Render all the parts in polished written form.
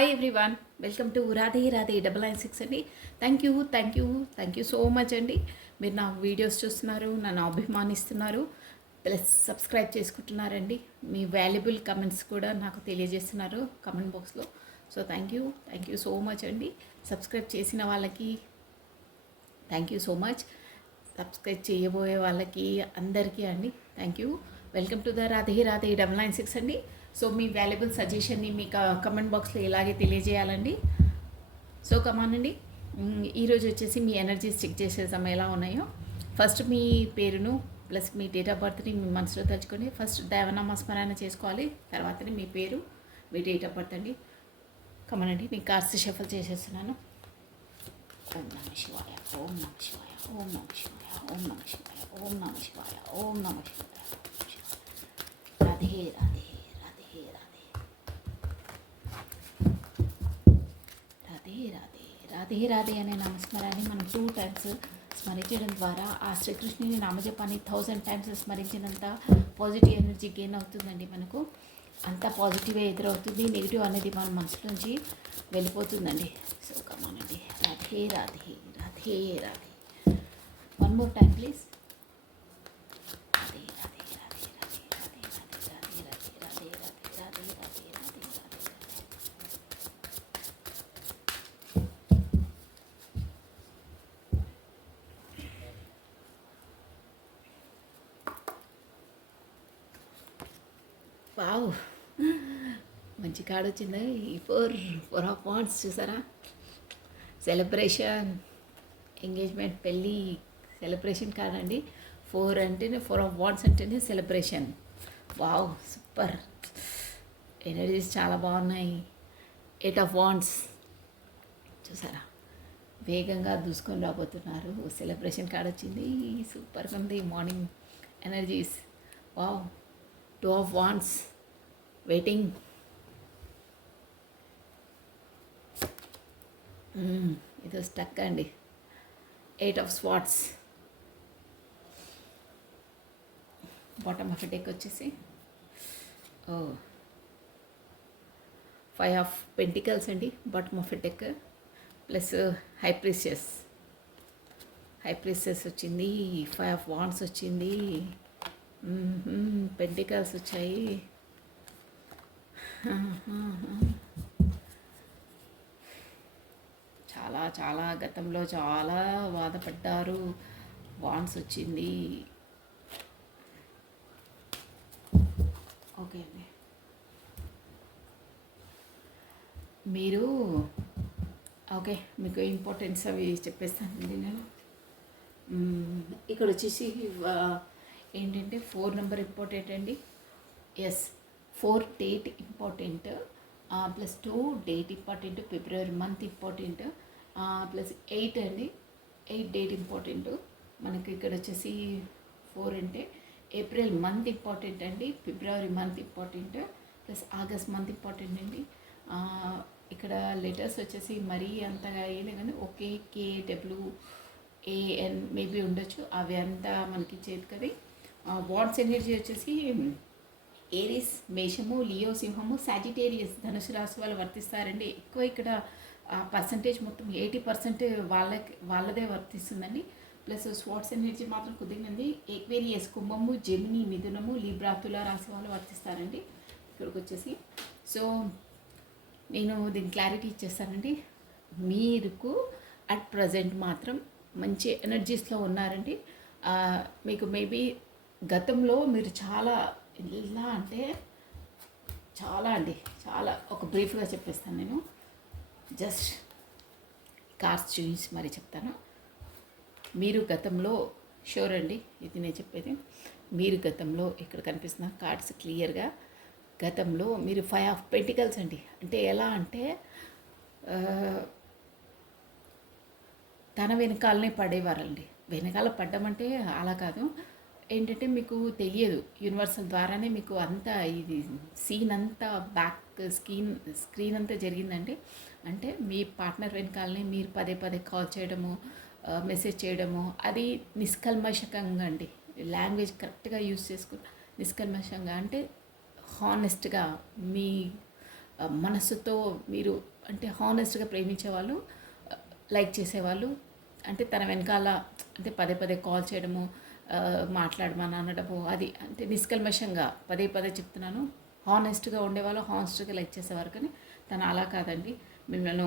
Hi everyone, welcome to Radhe Radhe 996 అండి. Thank you so much అండి. మీరు నా వీడియోస్ చూస్తున్నారు, నన్ను అభిమానిస్తున్నారు, ప్లస్ సబ్స్క్రైబ్ చేసుకుంటున్నారండి. మీ వాల్యుబుల్ కమెంట్స్ కూడా నాకు తెలియజేస్తున్నారు కమెంట్ బాక్స్లో. So thank you so much అండి. సబ్స్క్రైబ్ చేసిన వాళ్ళకి thank you so much. Subscribe చేయబోయే వాళ్ళకి అందరికీ అండి thank you. Welcome to the Radhe Radhe 996 అండి. సో మీ వాల్యుబుల్ సజెషన్ని మీ కమెంట్ బాక్స్లో ఇలాగే తెలియజేయాలండి. సో కమాన్ అండి. ఈరోజు వచ్చేసి మీ ఎనర్జీస్ చెక్ చేసేద్దాం ఎలా ఉన్నాయో. ఫస్ట్ మీ పేరును ప్లస్ మీ డేట్ ఆఫ్ బర్త్ని మీ మనసులో తలుచుకొని ఫస్ట్ దైవనామస్మరణ చేసుకోవాలి. తర్వాతనే మీ పేరు, మీ డేట్ ఆఫ్ బర్త్ అండి. కమాన్ అండి, నేను కార్డ్స్ షఫల్ చేసేస్తున్నాను. ఓం నమ శివాయ, ఓం నమ శివాయ, ఓం నమ శివాయ, ఓం నమ శివాయ, ఓం నమ శివాయ, ఓం నమ శివాయ. రాధే రాధే రాధే రాధే రాధే రాధే రాధే రాధే అనే నామస్మరాన్ని మనం 2 times స్మరించడం ద్వారా ఆ శ్రీకృష్ణుని నామజపాన్ని 1000 times స్మరించినంత పాజిటివ్ ఎనర్జీ గెయిన్ అవుతుందండి. మనకు అంత పాజిటివే ఎదురవుతుంది, నెగిటివ్ అనేది మన మనసు నుంచి వెళ్ళిపోతుందండి. సో కమానండి, Radhe Radhe Radhe Radhe. One more time please. Wow, మంచి కార్డ్ వచ్చింది. ఈ ఫోర్ ఆఫ్ వాండ్స్ చూసారా? సెలబ్రేషన్, ఎంగేజ్మెంట్, పెళ్ళి సెలబ్రేషన్ కార్డ్ అండి. 4 ఆఫ్ వాండ్స్ అంటేనే సెలబ్రేషన్. Wow, super. ఎనర్జీస్ చాలా బాగున్నాయి. 8 ఆఫ్ వాండ్స్ చూసారా? వేగంగా దూసుకొని రాబోతున్నారు. సెలబ్రేషన్ కార్డ్ వచ్చింది, సూపర్గా ఉంది. Morning energies. Wow. 2 of wands, waiting. ఇది స్టక్ అండి. 8 of swords. Bottom of deck వచ్చేసి 5 ఆఫ్ పెంటికల్స్ అండి. Bottom of deck plus high precious వచ్చింది. 5 ఆఫ్ వాండ్స్ వచ్చింది. పెంటికల్స్ వచ్చాయి. చాలా గతంలో చాలా బాధపడ్డారు. వాండ్స్ వచ్చింది. ఓకే అండి, మీరు ఓకే మీకు ఇంపార్టెన్స్ అవి చెప్పేస్తానండి నేను. ఇక్కడ వచ్చేసి ఏంటంటే 4 నెంబర్ ఇంపార్టెంట్ అండి. Yes, 4 date important, plus 2 date important, February month important, plus 8 అండి. 8 డేట్ ఇంపార్టెంట్. మనకి ఇక్కడ వచ్చేసి 4 అంటే ఏప్రిల్ మంత్ ఇంపార్టెంట్ అండి, February month important, plus August month important అండి. ఇక్కడ లెటర్స్ వచ్చేసి మరీ అంతగా వేయలే కానీ ఓకే, KWAN మేబీ ఉండొచ్చు. అవి అంతా మనకి చేతి కదా. వాట్స్ ఎనర్జీ వచ్చేసి ఏరిస్, మేషము, లియో, సింహము, సాజిటేరియస్, ధనుసు రాశి వాళ్ళు వర్తిస్తారండి. ఎక్కువ ఇక్కడ పర్సంటేజ్ మొత్తం 80% వాళ్ళదే వర్తిస్తుందండి. ప్లస్ స్వాట్స్ ఎనర్జీ మాత్రం కొద్దిగా ఎక్వేరియస్, కుంభము, జెమిని, మిథునము, లిబ్రా, తుల రాశి వాళ్ళు వర్తిస్తారండి ఇక్కడికి వచ్చేసి. సో నేను దీని క్లారిటీ ఇచ్చేస్తానండి. మీకు అట్ ప్రజెంట్ మాత్రం మంచి ఎనర్జీస్లో ఉన్నారండి. మీకు మేబీ గతంలో మీరు చాలా ఎలా అంటే చాలా ఒక బ్రీఫ్గా చెప్పేస్తాను నేను. జస్ట్ కార్డ్స్ చూసి మరి చెప్తాను. మీరు గతంలో షూర్ అండి, ఇది నేను చెప్పేది. మీరు గతంలో ఇక్కడ కనిపిస్తున్న కార్డ్స్ క్లియర్గా గతంలో మీరు 5 ఆఫ్ పెంటికల్స్ అండి. అంటే ఎలా అంటే తన వెనకాలనే పడేవారండి. వెనకాల పడ్డమంటే అలా కాదు, ఏంటంటే మీకు తెలియదు, యూనివర్సల్ ద్వారానే మీకు అంతా ఇది సీన్ అంతా బ్యాక్ స్క్రీన్ అంతా జరిగిందండి. అంటే మీ పార్ట్నర్ వెనకాలనే మీరు పదే కాల్ చేయడము, మెసేజ్ చేయడము, అది నిష్కల్మషకంగా అండి. లాంగ్వేజ్ కరెక్ట్గా యూజ్ చేసుకుని నిష్కల్మషంగా అంటే హానెస్ట్గా మీ మనసుతో మీరు అంటే హానెస్ట్గా ప్రేమించేవాళ్ళు, లైక్ చేసేవాళ్ళు, అంటే తన వెనకాల అంటే పదే పదే కాల్ చేయడము, మాట్లాడమని అనడము, అది అంటే నిష్కల్మషంగా పదే పదే చెప్తున్నాను, హానెస్ట్గా ఉండేవాళ్ళు, హానెస్ట్గా లైక్ చేసేవారు. కానీ తను అలా కాదండి, మిమ్మల్ని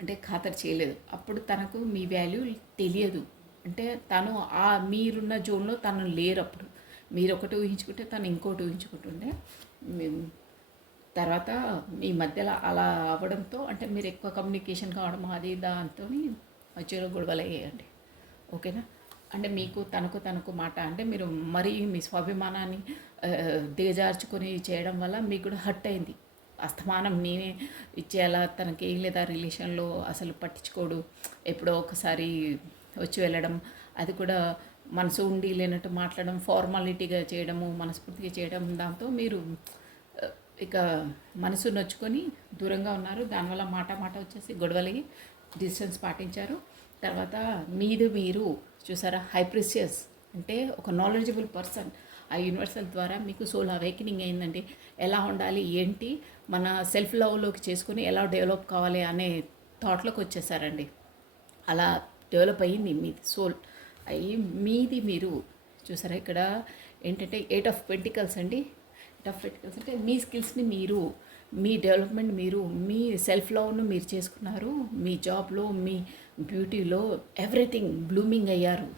అంటే ఖాతరు చేయలేదు. అప్పుడు తనకు మీ వాల్యూ తెలియదు. అంటే తను ఆ మీరున్న జోన్లో తను లేరు. అప్పుడు మీరు ఒకటి ఊహించుకుంటే తను ఇంకోటి ఊహించుకుంటుండే. తర్వాత మీ మధ్యలో అలా అవ్వడంతో అంటే మీరు ఎక్కువ కమ్యూనికేషన్ కావడం అది దాంతో మధ్యలో గొడవలు అయ్యాయండి. ఓకేనా? అంటే మీకు తనకు మాట అంటే మీరు మరీ మీ స్వాభిమానాన్ని దిగజార్చుకొని చేయడం వల్ల మీకు కూడా హర్ట్ అయింది. అస్తమానం నేనే ఇచ్చేయాలా, తనకేం లేదా రిలేషన్లో అసలు పట్టించుకోడు, ఎప్పుడో ఒకసారి వచ్చి వెళ్ళడం, అది కూడా మనసు ఉండి లేనట్టు మాట్లాడడం, ఫార్మాలిటీగా చేయడము, మనస్ఫూర్తిగా చేయడం, దాంతో మీరు ఇక మనసు నొచ్చుకొని దూరంగా ఉన్నారు. దానివల్ల మాట వచ్చేసి గొడవలకి డిస్టెన్స్ పాటించారు. తర్వాత మీరు చూసారా, హైప్రిషియస్ అంటే ఒక నాలెడ్జబుల్ పర్సన్ ఆ యూనివర్సల్ ద్వారా మీకు సోల్ అవేకనింగ్ అయిందండి. ఎలా ఉండాలి ఏంటి మన సెల్ఫ్ లవ్లోకి చేసుకుని ఎలా డెవలప్ కావాలి అనే థాట్లోకి వచ్చేసారండి. అలా డెవలప్ అయ్యింది మీది సోల్ అయ్యి మీది మీరు చూసారా. ఇక్కడ ఏంటంటే 8 ఆఫ్ పెంటికల్స్ అండి. 8 ఆఫ్ పెంటికల్స్ అంటే మీ స్కిల్స్ని మీరు, మీ డెవలప్మెంట్ మీరు, మీ సెల్ఫ్ లవ్ను మీరు చేసుకున్నారు. మీ జాబ్లో, మీ బ్యూటీలో ఎవ్రీథింగ్ బ్లూమింగ్ అయ్యారు,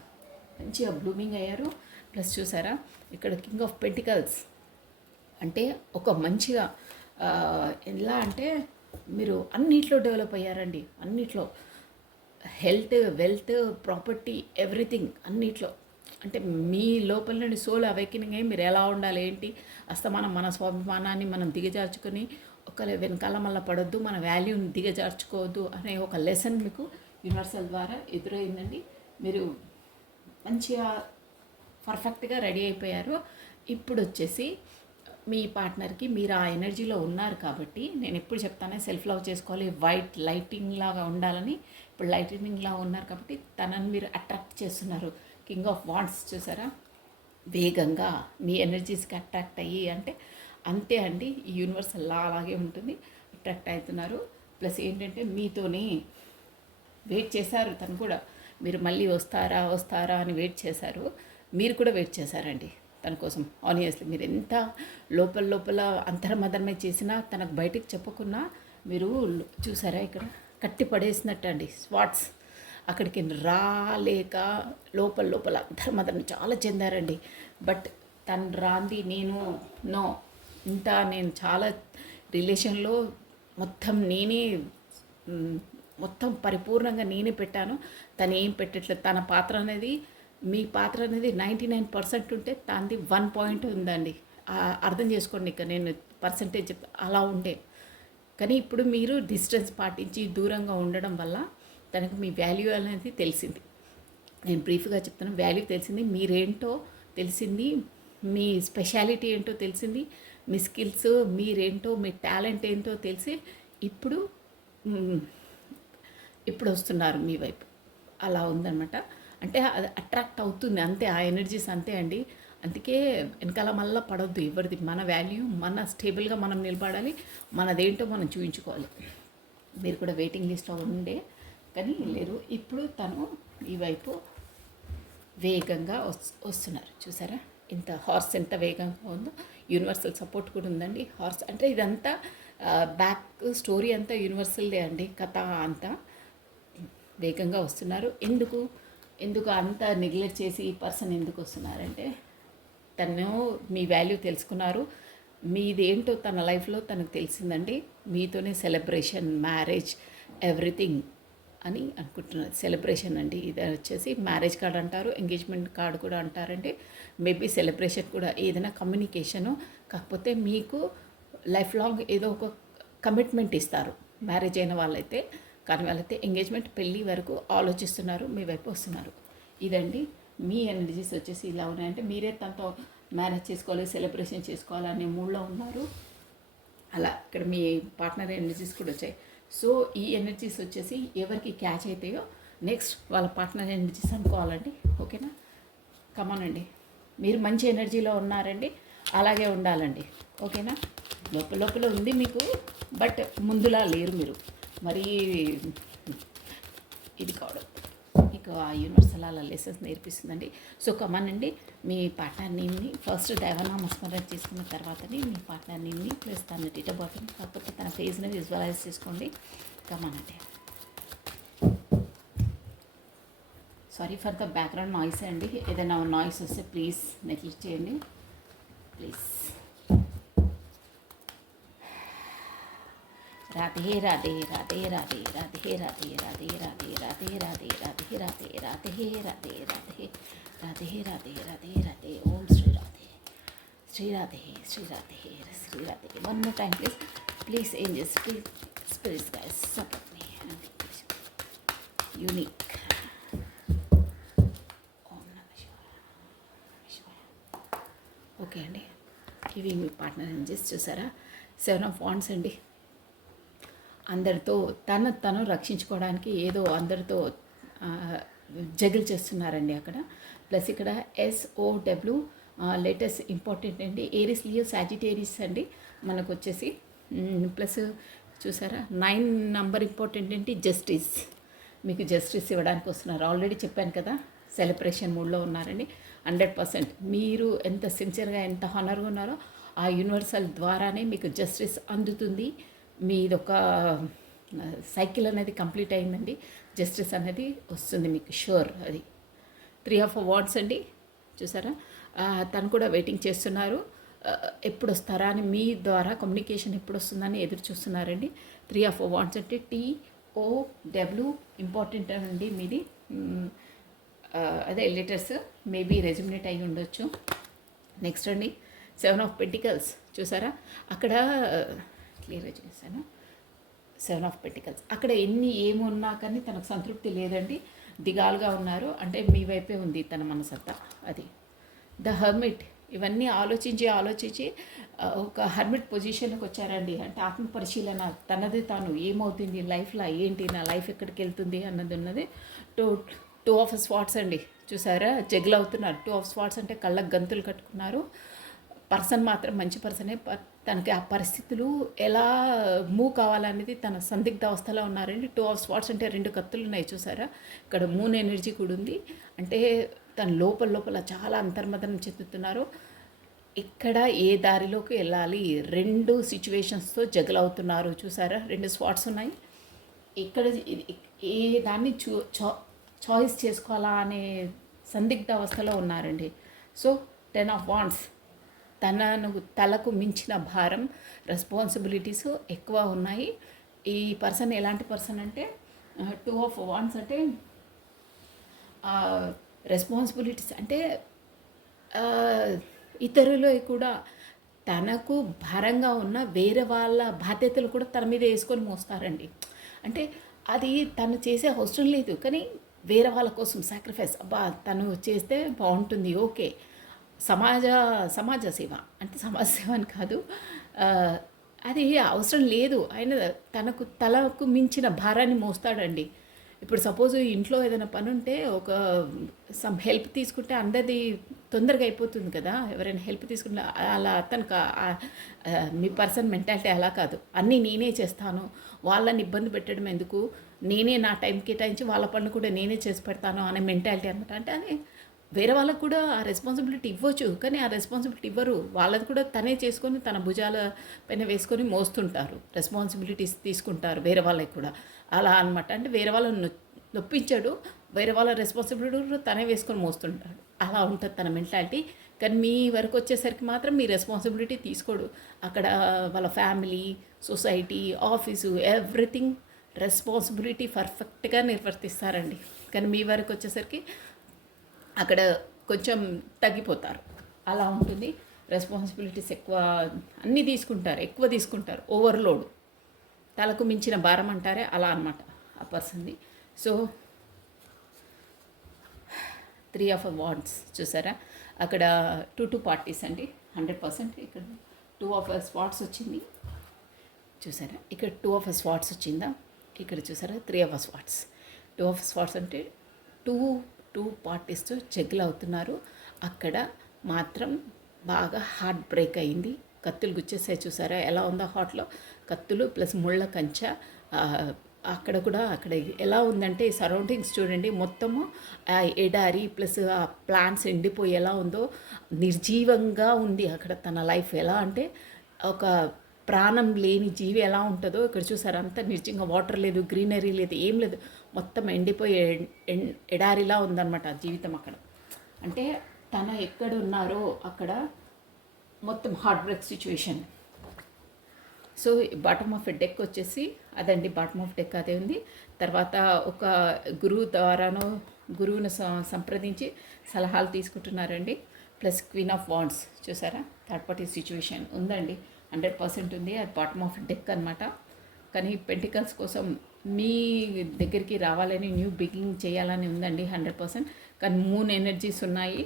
మంచిగా బ్లూమింగ్ అయ్యారు. ప్లస్ చూసారా ఇక్కడ కింగ్ ఆఫ్ పెంటికల్స్ అంటే ఒక మంచిగా ఎలా అంటే మీరు అన్నిట్లో డెవలప్ అయ్యారండి. అన్నిట్లో హెల్త్, వెల్త్, ప్రాపర్టీ, ఎవ్రీథింగ్ అన్నిట్లో. అంటే మీ లోపల నుండి సోల్ అవేకనింగ్ అయ్యి మీరు ఎలా ఉండాలి ఏంటి, అస్తమానం మన స్వాభిమానాన్ని మనం దిగజార్చుకొని ఒకరి వెనకాల మళ్ళీ పడొద్దు, మన వాల్యూని దిగజార్చుకోవద్దు అనే ఒక లెసన్ మీకు యూనివర్సల్ ద్వారా ఎదురైందండి. మీరు మంచిగా పర్ఫెక్ట్గా రెడీ అయిపోయారు. ఇప్పుడు వచ్చేసి మీ పార్ట్నర్కి మీరు ఆ ఎనర్జీలో ఉన్నారు కాబట్టి నేను ఎప్పుడు చెప్తానే సెల్ఫ్ లవ్ చేసుకోవాలి, వైట్ లైటింగ్ లాగా ఉండాలని. ఇప్పుడు లైటింగ్ లాగా ఉన్నారు కాబట్టి తనని మీరు అట్రాక్ట్ చేస్తున్నారు. కింగ్ ఆఫ్ వాండ్స్ చూసారా, వేగంగా మీ ఎనర్జీస్కి అట్రాక్ట్ అయ్యి అంటే అంతే అండి. ఈ యూనివర్స్ అలాగే ఉంటుంది, అట్రాక్ట్ అవుతున్నారు. ప్లస్ ఏంటంటే మీతోనే వెయిట్ చేశారు. తను కూడా మీరు మళ్ళీ వస్తారా అని వెయిట్ చేశారు. మీరు కూడా వెయిట్ చేశారండి తన కోసం. ఆనియస్లీ మీరు ఎంత లోపల అంతర్మదనమే చేసినా తనకు బయటికి చెప్పకున్నా మీరు చూసారా ఇక్కడ కట్టి పడేసినట్టు అండి. స్వాట్స్ అక్కడికి రాలేక లోపల అంతర్మదనం చాలా చెందారండి. బట్ తను రాంది నేను చాలా రిలేషన్లో మొత్తం పరిపూర్ణంగా నేనే పెట్టాను, తను ఏం పెట్టట్లేదు. తన పాత్ర అనేది, మీ పాత్ర అనేది 99% ఉంటే తనది 1 పాయింట్ ఉందండి. అర్థం చేసుకోండి. ఇక నేను పర్సంటేజ్ చెప్తా అలా ఉండే. కానీ ఇప్పుడు మీరు డిస్టెన్స్ పాటించి దూరంగా ఉండడం వల్ల తనకు మీ వాల్యూ అనేది తెలిసింది. నేను బ్రీఫ్గా చెప్తాను. వాల్యూ తెలిసింది, మీరేంటో తెలిసింది, మీ స్పెషాలిటీ ఏంటో తెలిసింది, మీ స్కిల్స్ మీరేంటో, మీ టాలెంట్ ఏంటో తెలిసి ఇప్పుడు వస్తున్నారు మీ వైపు. అలా ఉందన్నమాట. అంటే అది అట్రాక్ట్ అవుతుంది అంతే, ఆ ఎనర్జీస్ అంతే అండి. అందుకే వెనకాల మళ్ళీ పడవద్దు ఎవరిది. మన వాల్యూ మన స్టేబుల్గా మనం నిలబడాలి, మనదేంటో మనం చూపించుకోవాలి. మీరు కూడా వెయిటింగ్ లిస్ట్లో ఉండే కానీ లేరు. ఇప్పుడు తను ఈ వైపు వేగంగా వస్తున్నారు. చూసారా ఇంత హార్స్ ఎంత వేగంగా ఉందో. యూనివర్సల్ సపోర్ట్ కూడా ఉందండి. హార్స్ అంటే ఇదంతా బ్యాక్ స్టోరీ అంతా యూనివర్సల్దే అండి, కథ అంతా. వేగంగా వస్తున్నారు. ఎందుకు అంత నెగ్లెక్ట్ చేసి ఈ పర్సన్ ఎందుకు వస్తున్నారంటే తను మీ వాల్యూ తెలుసుకున్నారు. మీదేంటో తన లైఫ్లో తనకు తెలిసిందండి. మీతోనే సెలబ్రేషన్, మ్యారేజ్, ఎవ్రీథింగ్ అని అనుకుంటున్నారు. సెలబ్రేషన్ అండి. ఇది వచ్చేసి మ్యారేజ్ కార్డ్ అంటారు, ఎంగేజ్మెంట్ కార్డు కూడా అంటారండి. మేబీ సెలబ్రేషన్ కూడా ఏదైనా కమ్యూనికేషను. కాకపోతే మీకు లైఫ్ లాంగ్ ఏదో ఒక కమిట్మెంట్ ఇస్తారు మ్యారేజ్ అయిన వాళ్ళైతే. కానీ వాళ్ళైతే ఎంగేజ్మెంట్, పెళ్ళి వరకు ఆలోచిస్తున్నారు, మీ వైపు వస్తున్నారు. ఇదండి మీ ఎనర్జీస్ వచ్చేసి ఇలా ఉన్నాయంటే మీరే తనతో మ్యారేజ్ చేసుకోవాలి, సెలబ్రేషన్ చేసుకోవాలనే మూడ్లో ఉన్నారు. అలా ఇక్కడ మీ పార్ట్నర్ ఎనర్జీస్ కూడా వచ్చాయి. సో ఈ ఎనర్జీస్ వచ్చేసి ఎవరికి క్యాచ్ అవుతాయో నెక్స్ట్ వాళ్ళ పార్ట్నర్ ఎనర్జీస్ అనుకోవాలండి. ఓకేనా? కమాన్ అండి, మీరు మంచి ఎనర్జీలో ఉన్నారండి, అలాగే ఉండాలండి. ఓకేనా? లోపల లోపల ఉంది మీకు, బట్ ముందులా లేరు మీరు. మరి ఇది కావడం మీకు ఆ యూనివర్సల్ అలా లెసన్స్ నేర్పిస్తుందండి. సో కమానండి, మీ పార్ట్నర్ నేమ్ని ఫస్ట్ దైవనామస్మరణ చేసుకున్న తర్వాతని మీ పార్ట్నర్ నేమ్ని ప్లస్ తన డేట్ ఆఫ్ బర్త్, కాకపోతే తన ఫేస్ని విజువలైజ్ చేసుకోండి. కమానండి. Sorry for the background noise అండి, ఏదైనా నాయిస్ వస్తే ప్లీజ్ నెగ్లెక్ట్ చేయండి please. Radhe Radhe Radhe Radhe Radhe Radhe Radhe Radhe Radhe Radhe Radhe Radhe Radhe Radhe Radhe Radhe Radhe Radhe Radhe Om Shri Radhe Shri Radhe Shri Radhe Shri Radhe. One more time please please ఏంజెస్ please spirits guys support me unique. Okay అండి, ఇవి మీ పార్ట్నర్ ఏంజెస్ చూసారా. 7 ఆఫ్ వాండ్స్ అండి. అందరితో తను రక్షించుకోవడానికి ఏదో అందరితో జగిల్ చేస్తున్నారండి అక్కడ. ప్లస్ ఇక్కడ SOW లేటెస్ట్ ఇంపార్టెంట్ అండి. ఏరిస్ లియో సాజిటేరియస్ అండి మనకు వచ్చేసి. ప్లస్ చూసారా 9 నంబర్ ఇంపార్టెంట్ ఏంటి, జస్టిస్. మీకు జస్టిస్ ఇవ్వడానికి వస్తున్నారు. ఆల్రెడీ చెప్పాను కదా, సెలబ్రేషన్ మూడ్లో ఉన్నారండి. 100% మీరు ఎంత సిన్సియర్గా ఎంత హానర్గా ఉన్నారో ఆ యూనివర్సల్ ద్వారానే మీకు జస్టిస్ అందుతుంది. మీదొక సైకిల్ అనేది కంప్లీట్ అయిందండి. జస్టిస్ అనేది వస్తుంది మీకు షూర్. అది 3 ఆఫ్ వాండ్స్ అండి చూసారా. తను కూడా వెయిటింగ్ చేస్తున్నారు, ఎప్పుడు వస్తారా అని, మీ ద్వారా కమ్యూనికేషన్ ఎప్పుడు వస్తుందని ఎదురు చూస్తున్నారండి. 3 ఆఫ్ వాండ్స్ అంటే TOW ఇంపార్టెంట్ అండి మీది. అదే లెటర్స్ మేబీ రెజ్యుమినేట్ అయి ఉండొచ్చు. నెక్స్ట్ అండి 7 ఆఫ్ పెంటికల్స్ చూసారా. అక్కడ క్లియర్గా చేశాను. 7 ఆఫ్ పెంటికల్స్ అక్కడ ఏమున్నా కానీ తనకు సంతృప్తి లేదండి, దిగాలుగా ఉన్నారు. అంటే మీ వైపే ఉంది తన మనసంతా. అది ద హర్మిట్. ఇవన్నీ ఆలోచించి ఒక హర్మిట్ పొజిషన్కి వచ్చారండి. అంటే ఆత్మ పరిశీలన, తనది తాను ఏమవుతుంది లైఫ్లో, ఏంటి నా లైఫ్ ఎక్కడికి వెళ్తుంది అన్నది ఉన్నది. టూ ఆఫ్ స్వాట్స్ అండి చూసారా, జగ్లు అవుతున్నారు. 2 ఆఫ్ స్వాట్స్ అంటే కళ్ళకు గంతులు కట్టుకున్నారు. పర్సన్ మాత్రం మంచి పర్సనే, తనకి ఆ పరిస్థితులు ఎలా మూవ్ కావాలనేది తన సందిగ్ధ అవస్థలో ఉన్నారండి. 2 ఆఫ్ స్వాట్స్ అంటే 2 కత్తులు ఉన్నాయి చూసారా. ఇక్కడ మూన్ ఎనర్జీ కూడా ఉంది. అంటే తన లోపల చాలా అంతర్మదనం చెందుతున్నారు. ఇక్కడ ఏ దారిలోకి వెళ్ళాలి, 2 సిచ్యువేషన్స్తో జగలవుతున్నారు చూసారా. 2 స్వాట్స్ ఉన్నాయి. ఇక్కడ ఏ దాన్ని చాయిస్ చేసుకోవాలా అనే సందిగ్ధ అవస్థలో ఉన్నారండి. సో 10 ఆఫ్ వాండ్స్, తలకు మించిన భారం, రెస్పాన్సిబిలిటీస్ ఎక్కువ ఉన్నాయి. ఈ పర్సన్ ఎలాంటి పర్సన్ అంటే 2 ఆఫ్ వాండ్స్ అంటే రెస్పాన్సిబిలిటీస్ అంటే ఇతరులు కూడా తనకు భారంగా ఉన్న వేరే వాళ్ళ బాధ్యతలు కూడా తన మీద వేసుకొని మోస్తారండి. అంటే అది తను చేసే అవసరం లేదు, కానీ వేరే వాళ్ళ కోసం సాక్రిఫైస్, అబ్బా తను చేస్తే బాగుంటుంది, ఓకే. సమాజ సేవ అంటే సమాజ సేవ అని కాదు, అది అవసరం లేదు. ఆయన తలకు మించిన భారాన్ని మోస్తాడండి. ఇప్పుడు సపోజ్ ఇంట్లో ఏదైనా పని ఉంటే సమ్ హెల్ప్ తీసుకుంటే అందరిది తొందరగా అయిపోతుంది కదా. ఎవరైనా హెల్ప్ తీసుకుంటే అలా తనకు మీ పర్సన్ మెంటాలిటీ అలా కాదు. అన్నీ నేనే చేస్తాను, వాళ్ళని ఇబ్బంది పెట్టడం ఎందుకు, నేనే నా టైం కేటాయించి వాళ్ళ పనులు కూడా నేనే చేసి పెడతాను అనే మెంటాలిటీ అనమాట. అంటే అది వేరే వాళ్ళకు కూడా ఆ రెస్పాన్సిబిలిటీ ఇవ్వచ్చు, కానీ ఆ రెస్పాన్సిబిలిటీ ఇవ్వరు. వాళ్ళది కూడా తనే చేసుకొని తన భుజాల పైన వేసుకొని మోస్తుంటారు, రెస్పాన్సిబిలిటీస్ తీసుకుంటారు వేరే వాళ్ళకి కూడా అలా అనమాట. అంటే వేరే వాళ్ళని నొప్పించాడు, వేరే వాళ్ళ రెస్పాన్సిబిలిటీ తనే వేసుకొని మోస్తుంటాడు, అలా ఉంటుంది తన మెంటాలిటీ. కానీ మీ వరకు వచ్చేసరికి మాత్రం మీ రెస్పాన్సిబిలిటీ తీసుకోడు. అక్కడ వాళ్ళ family, society, office, everything responsibility పర్ఫెక్ట్గా నిర్వర్తిస్తారండి. కానీ మీ వరకు వచ్చేసరికి అక్కడ కొంచెం తగ్గిపోతారు, అలా ఉంటుంది. రెస్పాన్సిబిలిటీస్ ఎక్కువ తీసుకుంటారు, ఓవర్లోడ్, తలకు మించిన భారం అంటారే అలా అనమాట ఆ పర్సన్ది. సో 3 ఆఫ్ వాండ్స్ చూసారా. అక్కడ 2 పార్టీస్ అండి 100%. ఇక్కడ 2 ఆఫ్ స్వాట్స్ వచ్చింది చూసారా. ఇక్కడ 2 ఆఫ్ స్వాట్స్ వచ్చిందా. ఇక్కడ చూసారా 3 ఆఫ్ స్వాట్స్. 2 ఆఫ్ స్వాట్స్ అంటే టూ పార్టీస్తో జగ్గులు అవుతున్నారు. అక్కడ మాత్రం బాగా హార్ట్ బ్రేక్ అయింది. కత్తులు గుచ్చేసాయి చూసారా ఎలా ఉందో హాట్లో కత్తులు ప్లస్ ముళ్ళ కంచె. అక్కడ కూడా అక్కడ ఎలా ఉందంటే సరౌండింగ్స్ చూడండి మొత్తము ఎడారి ప్లస్ ఆ ప్లాంట్స్ ఎండిపోయి ఎలా ఉందో నిర్జీవంగా ఉంది అక్కడ తన లైఫ్. ఎలా అంటే ఒక ప్రాణం లేని జీవి ఎలా ఉంటుందో ఇక్కడ చూసారు అంతా నిర్జీవంగా, వాటర్ లేదు, గ్రీనరీ లేదు, ఏం లేదు, మొత్తం ఎండిపోయి ఎడారిలా ఉందన్నమాట జీవితం అక్కడ. అంటే తన ఎక్కడున్నారో అక్కడ మొత్తం heart break situation. So bottom of deck వచ్చేసి అదండి, బాటమ్ ఆఫ్ డెక్ అదే ఉంది. తర్వాత ఒక గురువు ద్వారానో గురువును సంప్రదించి సలహాలు తీసుకుంటున్నారండి. ప్లస్ క్వీన్ ఆఫ్ వాండ్స్ చూసారా, థర్డ్ పార్టీ సిచ్యువేషన్ ఉందండి, 100% ఉంది. అది బాటమ్ ఆఫ్ డెక్ అనమాట. కానీ పెంటికల్స్ కోసం మీ దగ్గరికి రావాలని, న్యూ బిగినింగ్ చేయాలని ఉందండి 100%. కానీ మూన్ ఎనర్జీస్ ఉన్నాయి,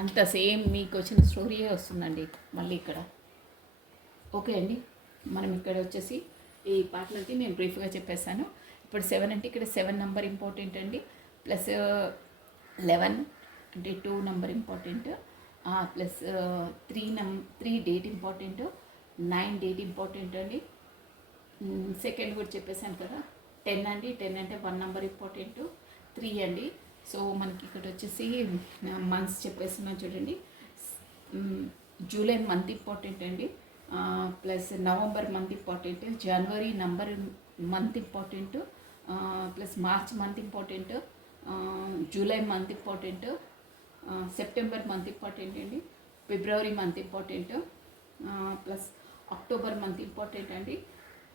అంత సేమ్ మీకు వచ్చిన స్టోరీయే వస్తుందండి మళ్ళీ ఇక్కడ. ఓకే అండి, మనం ఇక్కడ వచ్చేసి ఈ పార్ట్నర్కి నేను బ్రీఫ్గా చెప్పేస్తాను. ఇప్పుడు 7 అంటే ఇక్కడ 7 నెంబర్ ఇంపార్టెంట్ అండి. ప్లస్ 11 అంటే 2 number important. Plus 3 date important, 9 date important అండి. సెకండ్ కూడా చెప్పేశాను కదా, 10 అండి, 10 అంటే 1 నెంబర్ ఇంపార్టెంట్, 3 అండి. సో మనకి ఇక్కడ వచ్చేసి మంత్స్ చెప్పేస్తున్నాను చూడండి. జూలై మంత్ ఇంపార్టెంట్ అండి. Plus November month important, January month important, plus March month important, July month important, September month important అండి, February month important, plus October month important అండి,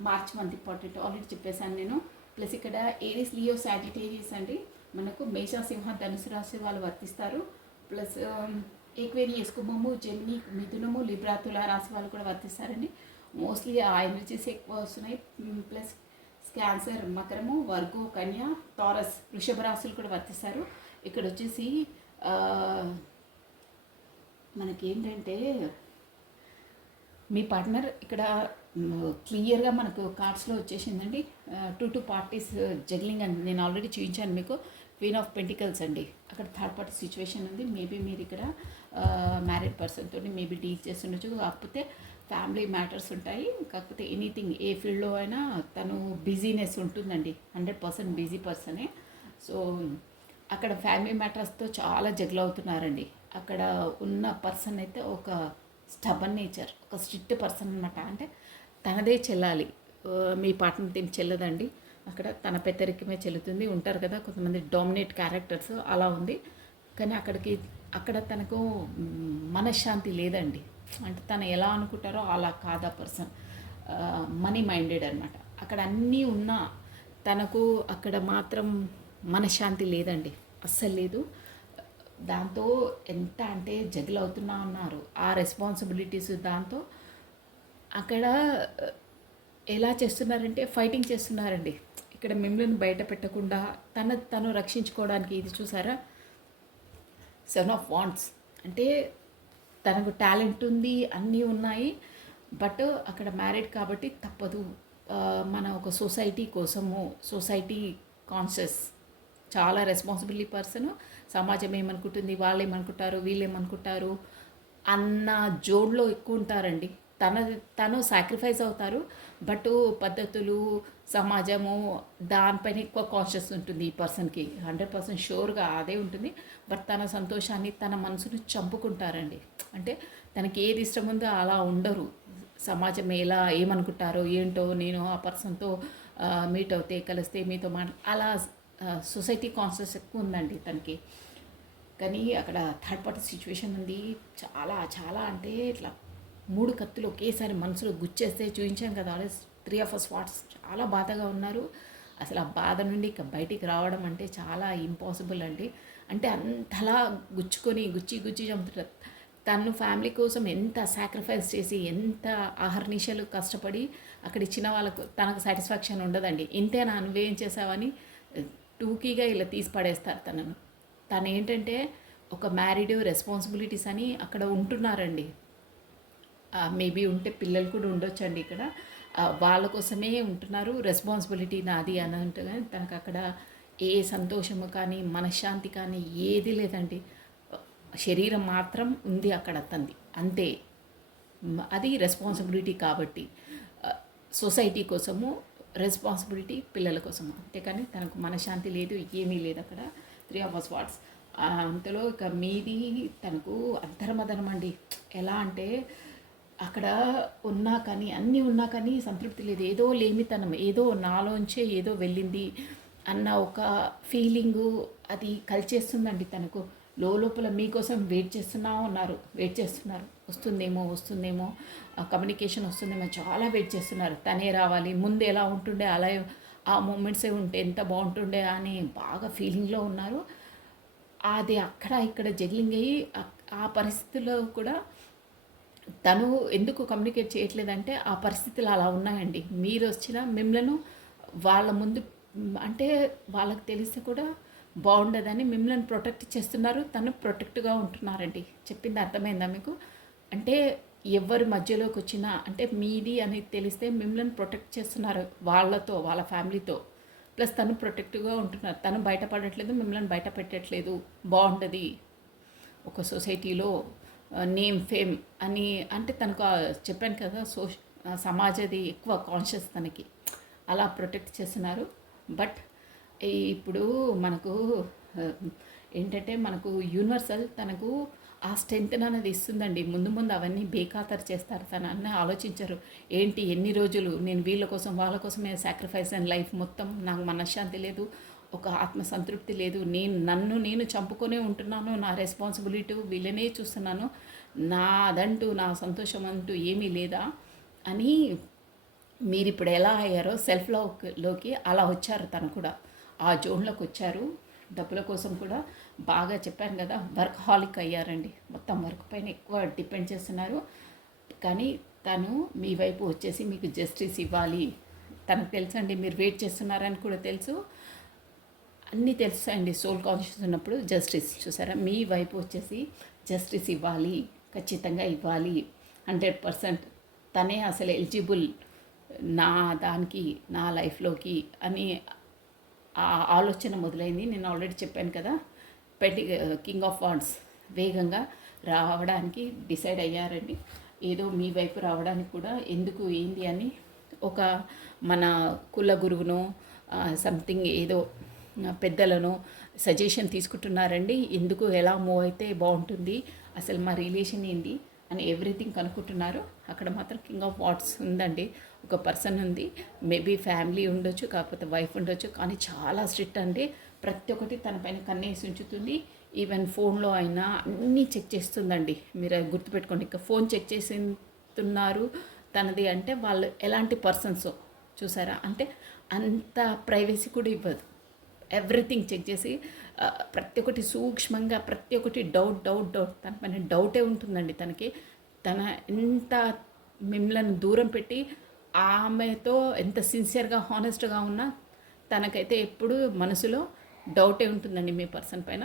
March month important already చెప్పేశాను నేను. Plus ఇక్కడ Aries, Leo, Sagittarius అండి మనకు మేష, సింహ, ధనుసు రాశి వాళ్ళు వర్తిస్తారు. ప్లస్ ఈక్వేరియస్, కుంభము, జెమిని, మిథునము, లిబ్రా, తుల రాశి వాళ్ళు కూడా వర్తిస్తారండి. మోస్ట్లీ ఆ ఎనర్జీస్ ఎక్కువ వస్తున్నాయి. ప్లస్ క్యాన్సర్, మకరము, వర్గో, కన్య, టారస్, వృషభ రాశులు కూడా వర్తిస్తారు. ఇక్కడ వచ్చేసి మనకేంటంటే మీ పార్ట్నర్ ఇక్కడ క్లియర్గా మనకు కార్డ్స్లో వచ్చేసిందండి. 2 పార్టీస్ జగ్లింగ్ అండి, నేను ఆల్రెడీ చూపించాను మీకు. క్వీన్ ఆఫ్ పెంటికల్స్ అండి, అక్కడ థర్డ్ పార్టీ సిచ్యువేషన్ ఉంది. మేబీ మీరు ఇక్కడ మ్యారీడ్ పర్సన్ తోటి మేబీ డీల్ చేస్తుండొచ్చు, కాకపోతే ఫ్యామిలీ మ్యాటర్స్ ఉంటాయి. కాకపోతే ఎనీథింగ్ ఏ ఫీల్డ్లో అయినా తను బిజీనెస్ ఉంటుందండి, 100% బిజీ పర్సనే. సో అక్కడ ఫ్యామిలీ మ్యాటర్స్తో చాలా జగ్ల్ అవుతున్నారండి. అక్కడ ఉన్న పర్సన్ అయితే ఒక స్టబన్ నేచర్, ఒక స్ట్రిక్ట్ పర్సన్ అనమాట. అంటే తనదే చెల్లాలి, మీ పార్ట్నర్ ఏం చెల్లదండి. అక్కడ తన పెద్దరికమే చెల్లుతుంది. ఉంటారు కదా కొంతమంది డామినేట్ క్యారెక్టర్స్, అలా ఉంది. కానీ అక్కడ తనకు మనశ్శాంతి లేదండి. అంటే తను ఎలా అనుకుంటారో అలా కాదా పర్సన్, మనీ మైండెడ్ అనమాట. అక్కడ అన్నీ ఉన్నా తనకు అక్కడ మాత్రం మనశ్శాంతి లేదండి, అస్సలు లేదు. దాంతో ఎంత అంటే జగిల్ అవుతున్నా ఉన్నారు ఆ రెస్పాన్సిబిలిటీస్. దాంతో అక్కడ ఎలా చేస్తున్నారంటే ఫైటింగ్ చేస్తున్నారండి. ఇక్కడ మిమ్మల్ని బయట పెట్టకుండా తను రక్షించుకోవడానికి. ఇది చూసారా, 7 ఆఫ్ వాండ్స్ అంటే తనకు టాలెంట్ ఉంది, అన్నీ ఉన్నాయి. బట్ అక్కడ మ్యారీడ్ కాబట్టి తప్పదు. మన ఒక సొసైటీ కోసము, సొసైటీ కాన్షియస్, చాలా రెస్పాన్సిబిలిటీ పర్సన్. సమాజం ఏమనుకుంటుంది, వాళ్ళు ఏమనుకుంటారు, వీళ్ళు ఏమనుకుంటారు అన్న జోన్లో ఎక్కువ ఉంటారండి. తను సాక్రిఫైస్ అవుతారు, బట్ పద్ధతులు, సమాజము దానిపైన ఎక్కువ కాన్షియస్ ఉంటుంది ఈ పర్సన్కి. 100% షూర్గా అదే ఉంటుంది. బట్ తన సంతోషాన్ని, తన మనసును చంపుకుంటారండి. అంటే తనకి ఏది ఇష్టం ఉందో అలా ఉండరు. సమాజం ఎలా ఏమనుకుంటారో ఏంటో, నేను ఆ పర్సన్తో మీట్ అవుతే, కలిస్తే, మీతో అలా సొసైటీ కాన్షియస్ ఎక్కువ ఉందండి తనకి. కానీ అక్కడ థర్డ్ పార్టీ సిచ్యువేషన్ ఉంది. చాలా చాలా అంటే ఇట్లా 3 కత్తులు ఒకేసారి మనసులో గుచ్చేస్తే చూపించాం కదా, 3 ఆఫ్ స్వాట్స్. చాలా బాధగా ఉన్నారు. అసలు ఆ బాధ నుండి ఇక బయటికి రావడం అంటే చాలా ఇంపాసిబుల్ అండి. అంటే అంతలా గుచ్చి చంపుతారు. తను ఫ్యామిలీ కోసం ఎంత సాక్రిఫైస్ చేసి, ఎంత అహర్నిశలు కష్టపడి అక్కడ ఇచ్చిన వాళ్ళకు తనకు సాటిస్ఫాక్షన్ ఉండదండి. ఇంతేనా నువ్వేం చేసావని టూకీగా ఇలా తీసి పడేస్తారు తనను. తను ఏంటంటే ఒక మ్యారీడ్, రెస్పాన్సిబిలిటీస్ అని అక్కడ ఉంటున్నారండి. మేబీ ఉంటే పిల్లలు కూడా ఉండొచ్చండి ఇక్కడ. వాళ్ళ కోసమే ఉంటున్నారు, రెస్పాన్సిబిలిటీ నాది అని అంటే. కానీ తనకు అక్కడ ఏ సంతోషము కానీ, మనశ్శాంతి కానీ ఏది లేదండి. శరీరం మాత్రం ఉంది అక్కడ తంది, అంతే. అది రెస్పాన్సిబిలిటీ కాబట్టి సొసైటీ కోసము రెస్పాన్సిబిలిటీ పిల్లల కోసము. అంతేకాని తనకు మనశ్శాంతి లేదు, ఏమీ లేదు అక్కడ. 3 of Swords. అంతలో ఇక మీది తనకు అంతర్మదనం అండి. ఎలా అంటే అక్కడ ఉన్నా కానీ అన్నీ ఉన్నా కానీ సంతృప్తి లేదు. ఏదో లేమితనం, ఏదో నాలోంచే ఏదో వెళ్ళింది అన్న ఒక ఫీలింగు అది కలిచేస్తుందండి తనకు. లోపల మీకోసం వెయిట్ చేస్తున్నారు. వస్తుందేమో కమ్యూనికేషన్ వస్తుందేమో చాలా వెయిట్ చేస్తున్నారు. తనే రావాలి, ముందు ఎలా ఉంటుండే అలా ఆ మూమెంట్సే ఉంటే ఎంత బాగుంటుండే అని బాగా ఫీలింగ్లో ఉన్నారు. అది అక్కడ ఇక్కడ జగ్లింగ్ అయ్యి ఆ పరిస్థితుల్లో కూడా తను ఎందుకు కమ్యూనికేట్ చేయట్లేదంటే ఆ పరిస్థితులు అలా ఉన్నాయండి. మీరు వచ్చిన మిమ్మల్ని వాళ్ళ ముందు అంటే వాళ్ళకి తెలిస్తే కూడా బాగుండదని మిమ్మల్ని ప్రొటెక్ట్ చేస్తున్నారు. తను ప్రొటెక్ట్గా ఉంటున్నారండి. చెప్పింది అర్థమైందా మీకు? అంటే ఎవరి మధ్యలోకి వచ్చినా అంటే మీది అని తెలిస్తే మిమ్మల్ని ప్రొటెక్ట్ చేస్తున్నారు వాళ్ళతో, వాళ్ళ ఫ్యామిలీతో. ప్లస్ తను ప్రొటెక్టివ్గా ఉంటున్నారు. తను బయటపడట్లేదు, మిమ్మల్ని బయట పెట్టట్లేదు. బాగుండదు ఒక సొసైటీలో నేమ్ ఫేమ్ అని. అంటే తనకు చెప్పాను కదా, సమాజది ఎక్కువ కాన్షియస్ తనకి, అలా ప్రొటెక్ట్ చేస్తున్నారు. బట్ ఇప్పుడు మనకు ఏంటంటే మనకు యూనివర్సల్ తనకు ఆ స్ట్రెంత్ అనేది ఇస్తుందండి. ముందు అవన్నీ బేఖాతరు చేస్తారు. తను అన్నీ ఆలోచించరు. ఏంటి ఎన్ని రోజులు నేను వీళ్ళ కోసం వాళ్ళ కోసమే సాక్రిఫైస్ అండ్ లైఫ్ మొత్తం, నాకు మనశ్శాంతి లేదు, ఒక ఆత్మసంతృప్తి లేదు, నేను చంపుకొనే ఉంటున్నాను, నా రెస్పాన్సిబిలిటీ వీళ్ళనే చూస్తున్నాను, నాదంటూ నా సంతోషం అంటూ ఏమీ లేదా అని మీరు ఇప్పుడు ఎలా అయ్యారో సెల్ఫ్ లవ్లోకి అలా వచ్చారు. తను కూడా ఆ జోన్లోకి వచ్చారు. డబ్బుల కోసం కూడా బాగా చెప్పాను కదా, వర్క్ హాలిక్ అయ్యారండి. మొత్తం వర్క్ పైన ఎక్కువ డిపెండ్ చేస్తున్నారు. కానీ తను మీ వైపు వచ్చేసి మీకు జస్టిస్ ఇవ్వాలి. తనకు తెలుసండి మీరు వెయిట్ చేస్తున్నారని కూడా తెలుసు. అన్నీ తెలుస్తాయండి సోల్ కాన్షియస్ ఉన్నప్పుడు. జస్టిస్ చూసారా, మీ వైపు వచ్చేసి జస్టిస్ ఇవ్వాలి, ఖచ్చితంగా ఇవ్వాలి 100%. తనే అసలు ఎలిజిబుల్ నా దానికి, నా లైఫ్లోకి అని ఆ ఆలోచన మొదలైంది. నేను ఆల్రెడీ చెప్పాను కదా, కింగ్ ఆఫ్ వాండ్స్ వేగంగా రావడానికి డిసైడ్ అయ్యారండి. ఏదో మీ వైపు రావడానికి కూడా ఎందుకు ఏంది అని ఒక మన కుల గురువును సంథింగ్ ఏదో పెద్దలను సజెషన్ తీసుకుంటున్నారండి. ఎందుకు ఎలా మూవ్ అయితే బాగుంటుంది, అసలు మా రిలేషన్ ఏంటి అని ఎవ్రీథింగ్ కనుక్కుంటున్నారు. అక్కడ మాత్రం కింగ్ ఆఫ్ వాట్స్ ఉందండి. ఒక పర్సన్ ఉంది, మేబీ ఫ్యామిలీ ఉండొచ్చు, కాకపోతే వైఫ్ ఉండొచ్చు, కానీ చాలా స్ట్రిక్ట్ అండి. ప్రతి ఒక్కటి తన పైన కన్నేసి ఉంచుతుంది. ఈవెన్ ఫోన్లో అయినా అన్నీ చెక్ చేస్తుందండి. మీరు గుర్తుపెట్టుకోండి, ఇక ఫోన్ చెక్ చేస్తున్నారు తనది అంటే వాళ్ళు ఎలాంటి పర్సన్సో చూసారా. అంటే అంత ప్రైవసీ కూడా ఇవ్వదు. ఎవ్రీథింగ్ చెక్ చేసి ప్రతి ఒక్కటి సూక్ష్మంగా, ప్రతి ఒక్కటి డౌట్ తన పైన డౌటే ఉంటుందండి తనకి. తన ఎంత మిమ్మల్ని దూరం పెట్టి ఆమెతో ఎంత సిన్సియర్గా హానెస్ట్గా ఉన్నా తనకైతే ఎప్పుడు మనసులో డౌటే ఉంటుందండి మీ పర్సన్ పైన.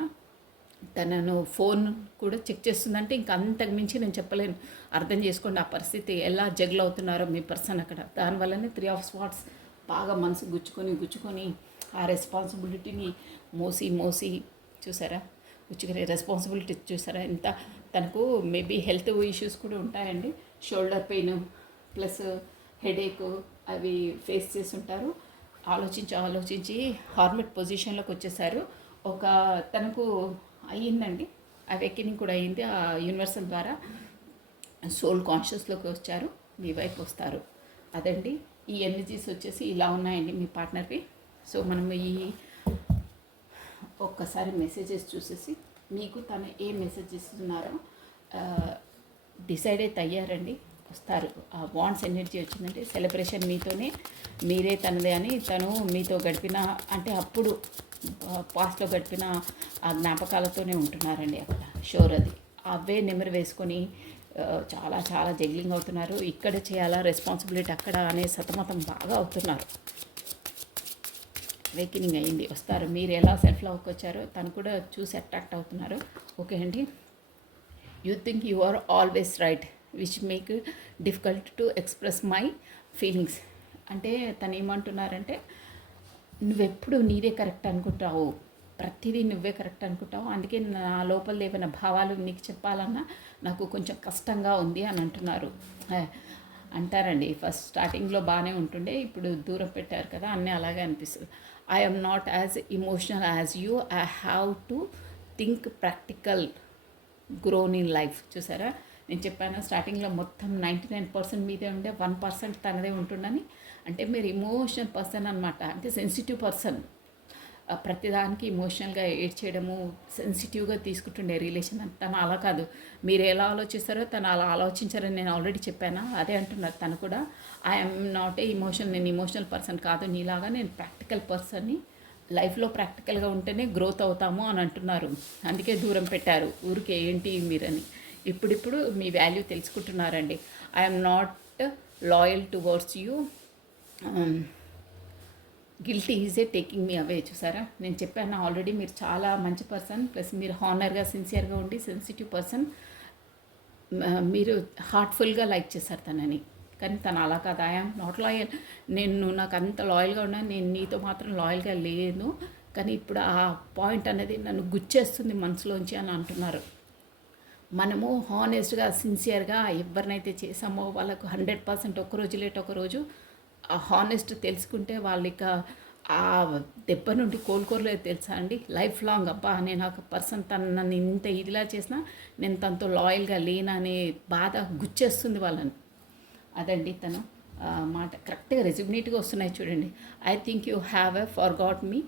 తనను ఫోన్ కూడా చెక్ చేస్తుందంటే ఇంకా అంతకు మించి నేను చెప్పలేను. అర్థం చేసుకోండి ఆ పరిస్థితి ఎలా జగ్ల్ అవుతున్నారో మీ పర్సన్ అక్కడ. దానివల్లనే 3 of Swords బాగా మనసు గుచ్చుకొని ఆ రెస్పాన్సిబిలిటీని మోసి చూసారా, గుచ్చుకునే రెస్పాన్సిబిలిటీ చూసారా ఎంత. తనకు మేబీ హెల్త్ ఇష్యూస్ కూడా ఉంటాయండి. షోల్డర్ పెయిన్ ప్లస్ హెడేక్ అవి ఫేస్ చేస్తుంటారు. ఆలోచించి హార్మెట్ పొజిషన్లోకి వచ్చేసారు. ఒక తనకు అయ్యిందండి, అవేకెనింగ్ కూడా అయ్యింది. ఆ యూనివర్సల్ ద్వారా సోల్ కాన్షియస్లోకి వచ్చారు, మీ వైపు వస్తారు. అదండి ఈ ఎనర్జీస్ వచ్చేసి ఇలా ఉన్నాయండి మీ పార్ట్నర్వి. సో మనం ఈ ఒక్కసారి మెసేజెస్ చూసేసి మీకు తను ఏ మెసేజ్ ఇస్తున్నారో డిసైడ్ అయితే అయ్యారండి, వస్తారు. ఆ వాండ్స్ ఎనర్జీ వచ్చిందంటే సెలబ్రేషన్ మీతోనే, మీరే తనదే అని. తను మీతో గడిపిన అంటే అప్పుడు పాస్ట్లో గడిపిన ఆ జ్ఞాపకాలతోనే ఉంటున్నారండి అక్కడ. షోర్ అది అవే నెమరు వేసుకొని చాలా జగ్లింగ్ అవుతున్నారు. ఇక్కడ చేయాలా రెస్పాన్సిబిలిటీ అక్కడ అనే సతమతం బాగా అవుతున్నారు. వేకినింగ్ అయింది, వస్తారు. మీరు ఎలా సెల్ఫ్ లవ్కి వచ్చారో తను కూడా చూసి అట్రాక్ట్ అవుతున్నారు. ఓకే అండి. You think you are always right which make difficult to express my feelings. అంటే తను ఏమంటున్నారంటే నువ్వెప్పుడు నీదే కరెక్ట్ అనుకుంటావు, ప్రతిదీ నువ్వే కరెక్ట్ అనుకుంటావు, అందుకే నా లోపల ఏమైనా భావాలు నీకు చెప్పాలన్నా నాకు కొంచెం కష్టంగా ఉంది అని అంటున్నారు. అంటారండి. ఫస్ట్ స్టార్టింగ్లో బాగానే ఉంటుండే, ఇప్పుడు దూరం పెట్టారు కదా అన్నీ అలాగే అనిపిస్తుంది. I am not as emotional as you, I have to think practical grown in life. చూసారా, నేను చెప్పాను స్టార్టింగ్లో మొత్తం 99% మీదే ఉండే 1% తనదే ఉంటుండని. అంటే మీరు ఇమోషనల్ పర్సన్ అనమాట, అంటే సెన్సిటివ్ పర్సన్. ప్రతిదానికి ఇమోషనల్గా ఏడ్చేయడము, సెన్సిటివ్గా తీసుకుంటుండే రిలేషన్. తను అలా కాదు, మీరు ఎలా ఆలోచిస్తారో తను అలా ఆలోచించారని నేను ఆల్రెడీ చెప్పాను. అదే అంటున్నారు తను కూడా. ఐఎమ్ నాట్ ఏ ఇమోషన్, నేను ఇమోషనల్ పర్సన్ కాదు నీలాగా, నేను ప్రాక్టికల్ పర్సన్ని. లైఫ్లో ప్రాక్టికల్గా ఉంటేనే గ్రోత్ అవుతాము అని అంటున్నారు. అందుకే దూరం పెట్టారు, ఊరికే ఏంటి మీరని. ఇప్పుడిప్పుడు మీ వాల్యూ తెలుసుకుంటున్నారండి. I'm not loyal towards you, guilty is a taking me away. చూసారా, నేను చెప్పాను ఆల్రెడీ, మీరు చాలా మంచి పర్సన్, ప్లస్ మీరు హానర్గా సిన్సియర్గా ఉండి సెన్సిటివ్ పర్సన్. మీరు హార్ట్ఫుల్గా లైక్ చేశారు తనని, కానీ తను అలా కాదు. ఐఎమ్ నాట్ లాయల్, నేను నాకు అంత లాయల్గా ఉన్నాను, నేను నీతో మాత్రం లాయల్గా లేను, కానీ ఇప్పుడు ఆ పాయింట్ అనేది నన్ను గుచ్చేస్తుంది మనసులోంచి అని అంటున్నారు. మనము హానెస్ట్గా సిన్సియర్గా ఎవరినైతే చేసామో వాళ్ళకు 100% ఒకరోజు లేట్ ఒకరోజు ఆ హానెస్ట్ తెలుసుకుంటే వాళ్ళకి ఆ దెబ్బ నుండి కోలుకోలేదు తెలుసా అండి. లైఫ్ లాంగ్ అబ్బా నేను ఒక పర్సన్ తను నన్ను ఇంత ఇదిలా చేసినా నేను తనతో లాయల్గా లేననే బాధ గుచ్చేస్తుంది వాళ్ళని. అదండి తను మాట కరెక్ట్గా రెసిగ్నేట్గా వస్తున్నాయి చూడండి. I think you have a forgot me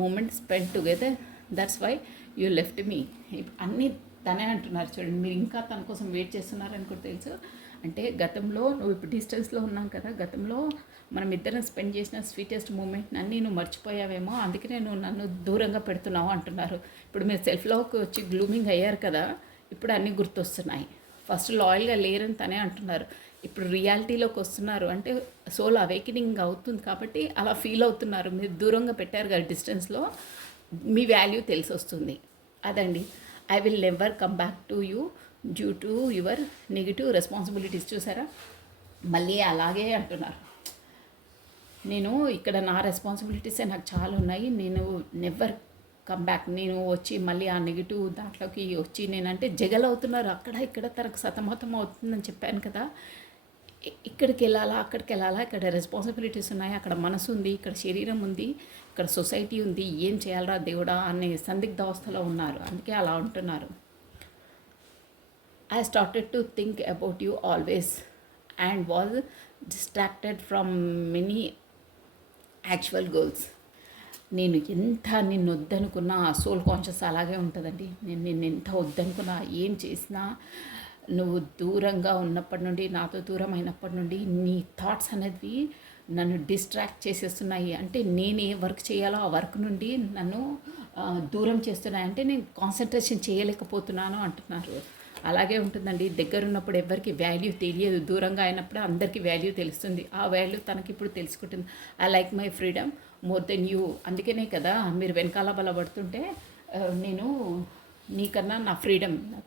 moment spend together, that's why you left me. అన్నీ తనే అంటున్నారు చూడండి. మీరు ఇంకా తన కోసం వెయిట్ చేస్తున్నారని కూడా తెలుసు. అంటే గతంలో నువ్వు ఇప్పుడు డిస్టెన్స్లో ఉన్నాం కదా, గతంలో మనం ఇద్దరం స్పెండ్ చేసిన స్వీటెస్ట్ మూమెంట్ అన్నీ నువ్వు మర్చిపోయావేమో, అందుకనే నువ్వు నన్ను దూరంగా పెడుతున్నావు అంటున్నారు. ఇప్పుడు మీరు సెల్ఫ్లోకి వచ్చి గ్లూమింగ్ అయ్యారు కదా, ఇప్పుడు అన్నీ గుర్తొస్తున్నాయి. ఫస్ట్ లాయల్గా లేరని తనే అంటున్నారు, ఇప్పుడు రియాలిటీలోకి వస్తున్నారు. అంటే సోల్ అవేకనింగ్ అవుతుంది కాబట్టి అలా ఫీల్ అవుతున్నారు. మీరు దూరంగా పెట్టారు కదా డిస్టెన్స్లో, మీ వాల్యూ తెలిసి వస్తుంది. అదండి. I will never come back to you due to your negative responsibilities. చూసారా, మళ్ళీ అలాగే అంటున్నారు. నేను ఇక్కడ నా రెస్పాన్సిబిలిటీసే నాకు చాలా ఉన్నాయి, నేను నెవర్ కమ్ బ్యాక్. నేను వచ్చి మళ్ళీ ఆ నెగిటివ్ దాంట్లోకి వచ్చి నేనంటే జగలవుతున్నారు. అక్కడ ఇక్కడ తనకు సతమతం అవుతుందని చెప్పాను కదా. ఇక్కడికి వెళ్ళాలా అక్కడికి వెళ్ళాలా, ఇక్కడ రెస్పాన్సిబిలిటీస్ ఉన్నాయి, అక్కడ మనసు ఉంది, ఇక్కడ శరీరం ఉంది, ఇక్కడ సొసైటీ ఉంది, ఏం చేయాలరా దేవుడా అనే సందిగ్ధావస్థలో ఉన్నారు. అందుకే అలా ఉంటున్నారు. I started to think about you always and was distracted from many actual goals. నేను ఎంత నిన్ను వద్దనుకున్నా ఆ సోల్ కాన్షియస్ అలాగే ఉంటుందండి. నేను నిన్ను ఎంత వద్దనుకున్నా, ఏం చేసినా నువ్వు దూరంగా ఉన్నప్పటి నుండి, నాతో దూరం అయినప్పటి నుండి నీ థాట్స్ అనేవి నన్ను డిస్ట్రాక్ట్ చేసేస్తున్నాయి. అంటే నేను ఏ వర్క్ చేయాలో ఆ వర్క్ నుండి నన్ను దూరం చేస్తున్నాయి. అంటే నేను కాన్సన్ట్రేషన్ చేయలేకపోతున్నాను అంటున్నారు. అలాగే ఉంటుందండి. దగ్గర ఉన్నప్పుడు ఎవరికి వాల్యూ తెలియదు, దూరంగా అయినప్పుడు అందరికీ వాల్యూ తెలుస్తుంది. ఆ వాల్యూ తనకి ఇప్పుడు తెలుసుకుంటుంది. I like my freedom more than you. అందుకనే కదా మీరు వెనకాల బలపడుతుంటే నేను నీకన్నా నా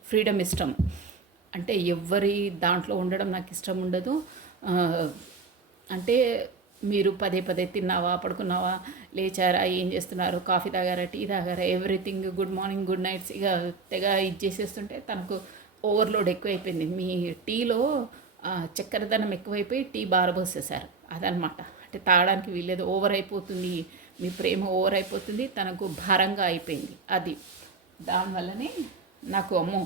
ఫ్రీడమ్ ఇష్టం. అంటే ఎవరి దాంట్లో ఉండడం నాకు ఇష్టం ఉండదు. అంటే మీరు పదే పదే తిన్నావా, పడుకున్నావా, లేచారా, ఏం చేస్తున్నారు, కాఫీ తాగారా, టీ తాగారా, everything good morning good nights ఇక తెగ ఇది చేసేస్తుంటే తనకు ఓవర్లోడ్ ఎక్కువైపోయింది. మీ టీలో చక్కెరదనం ఎక్కువైపోయి టీ బారబోసేశారు. అదనమాట. అంటే తాగడానికి వీల్లేదు, ఓవర్ అయిపోతుంది, మీ ప్రేమ ఓవర్ అయిపోతుంది, తనకు భారంగా అయిపోయింది. అది దానివల్లనే నాకు అమ్మో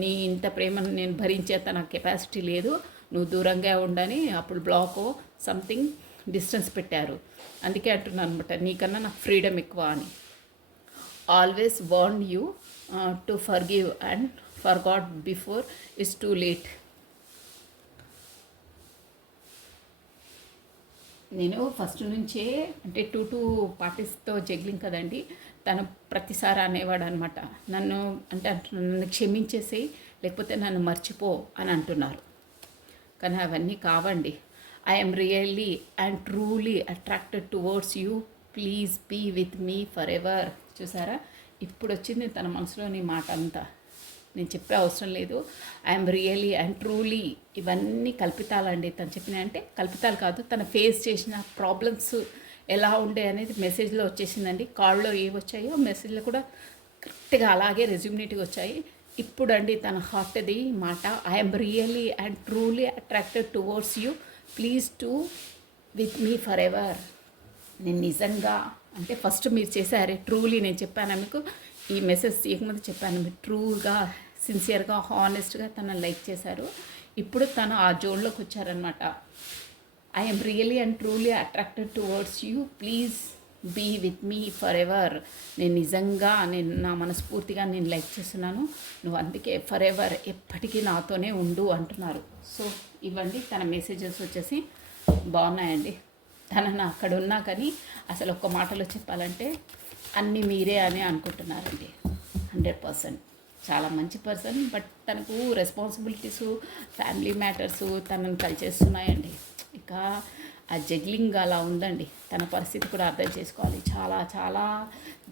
నీ ఇంత ప్రేమను నేను భరించేంత నాకు కెపాసిటీ లేదు, నువ్వు దూరంగా ఉండని అప్పుడు బ్లాకో సంథింగ్ డిస్టెన్స్ పెట్టారు. అందుకే అంటున్నాను అనమాట, నీకన్నా నాకు ఫ్రీడమ్ ఎక్కువ అని. Always warn you to forgive and forgot before it's too late. నేను ఫస్ట్ నుంచే అంటే 2 పార్టీస్తో జగ్లింగ్ కదండి, తను ప్రతిసారి అనేవాడు అనమాట, నన్ను అంటే నన్ను క్షమించేసి లేకపోతే నన్ను మర్చిపో అని అంటున్నారు. కానీ అవన్నీ కావండి. I'm really and truly attracted towards you, please be with me forever. చూసారా, ఇప్పుడు వచ్చింది తన మనసులోని మాట అంతా, నేను చెప్పే అవసరం లేదు. I'm really and truly. ఇవన్నీ కల్పితాలండి. తను చెప్పిన అంటే కల్పితాలు కాదు, తను ఫేస్ చేసిన ప్రాబ్లమ్స్ ఎలా ఉండే అనేది మెసేజ్లో వచ్చేసిందండి. కాల్లో ఏవి వచ్చాయో మెసేజ్లో కూడా కరెక్ట్గా అలాగే రెజ్యూమినేట్గా వచ్చాయి. ఇప్పుడు అండి తన హార్ట్ది మాట, I'm really and truly attracted towards you, please to with me forever. నేను నిజంగా అంటే ఫస్ట్ మీరు చేశారే ట్రూలీ, నేను చెప్పాను మీకు ఈ మెసేజ్ తీయకముందు చెప్పాను, మీరు ట్రూగా సిన్సియర్గా హానెస్ట్గా తనని లైక్ చేశారు. ఇప్పుడు తను ఆ జోన్లోకి వచ్చారనమాట. I'm really and truly attracted towards you, please be with me forever. నేను నిజంగా నా మనస్ఫూర్తిగా నేను లైక్ చేస్తున్నాను, నువ్వు అందుకే ఫర్ ఎవర్ ఎప్పటికీ నాతోనే ఉండు అంటున్నారు. సో ఇవ్వండి తన మెసేజెస్ వచ్చేసి బాగున్నాయండి. తనను అక్కడ ఉన్నా కానీ అసలు ఒక్క మాటలో చెప్పాలంటే అన్నీ మీరే అని అనుకుంటున్నారండి. 100% చాలా మంచి పర్సన్. బట్ తనకు రెస్పాన్సిబిలిటీసు, ఫ్యామిలీ మ్యాటర్సు తనను కలిచేస్తున్నాయండి. ఇక ఆ జగ్లింగ్ అలా ఉందండి. తన పరిస్థితి కూడా అర్థం చేసుకోవాలి. చాలా చాలా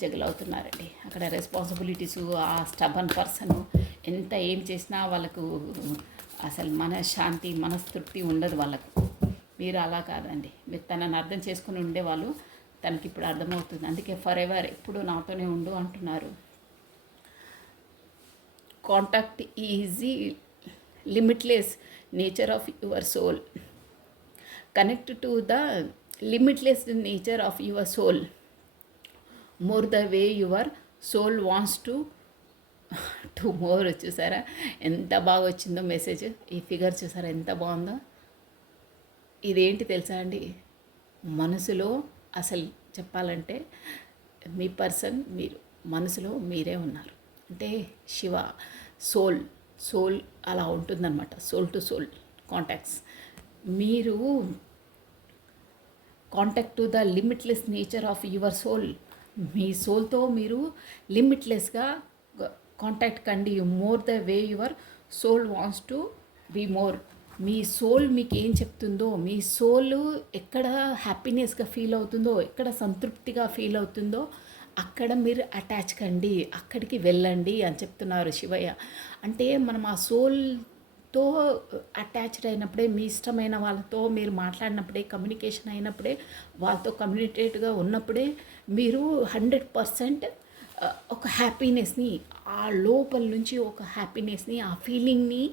జగిల్ అవుతున్నారండి అక్కడ. రెస్పాన్సిబిలిటీసు, ఆ స్టబన్ పర్సన్ ఎంత ఏం చేసినా వాళ్ళకు అసలు మనశ్శాంతి, మనస్తృప్తి ఉండదు వాళ్ళకు. మీరు అలా కాదండి, మీరు తనని అర్థం చేసుకుని ఉండేవాళ్ళు. తనకి ఇప్పుడు అర్థమవుతుంది, అందుకే ఫర్ ఎవర్ ఎప్పుడు నాతోనే ఉండు అంటున్నారు. Contact easy limitless nature of your soul, connect to the limitless nature of your soul, more the way your soul wants to more. చూసారా ఎంత బాగా వచ్చిందో మెసేజ్. ఈ ఫిగర్ చూసారా ఎంత బాగుందో. ఇదేంటి తెలుసా అండి, మనసులో అసలు చెప్పాలంటే మీ పర్సన్ మీరు మనసులో మీరే ఉన్నారు. అంటే శివ సోల్ అలా ఉంటుందన్నమాట. Soul to soul contacts. మీరు contact to the limitless nature of your soul, మీ సోల్తో మీరు లిమిట్లెస్గా కాంటాక్ట్ కండి. More the way your soul wants to be more. మీ సోల్ మీకు ఏం చెప్తుందో, మీ సోల్ ఎక్కడ హ్యాపీనెస్గా ఫీల్ అవుతుందో, ఎక్కడ సంతృప్తిగా ఫీల్ అవుతుందో అక్కడ మీరు అటాచ్ కండి, అక్కడికి వెళ్ళండి అని చెప్తున్నారు శివయ్య. అంటే మనం ఆ సోల్తో అటాచ్డ్ అయినప్పుడే, మీ ఇష్టమైన వాళ్ళతో మీరు మాట్లాడినప్పుడే, కమ్యూనికేషన్ అయినప్పుడే, వాళ్ళతో కమ్యూనికేట్గా ఉన్నప్పుడే మీరు 100% ఒక హ్యాపీనెస్ని, ఆ లోపల నుంచి ఒక హ్యాపీనెస్ని, ఆ ఫీలింగ్ని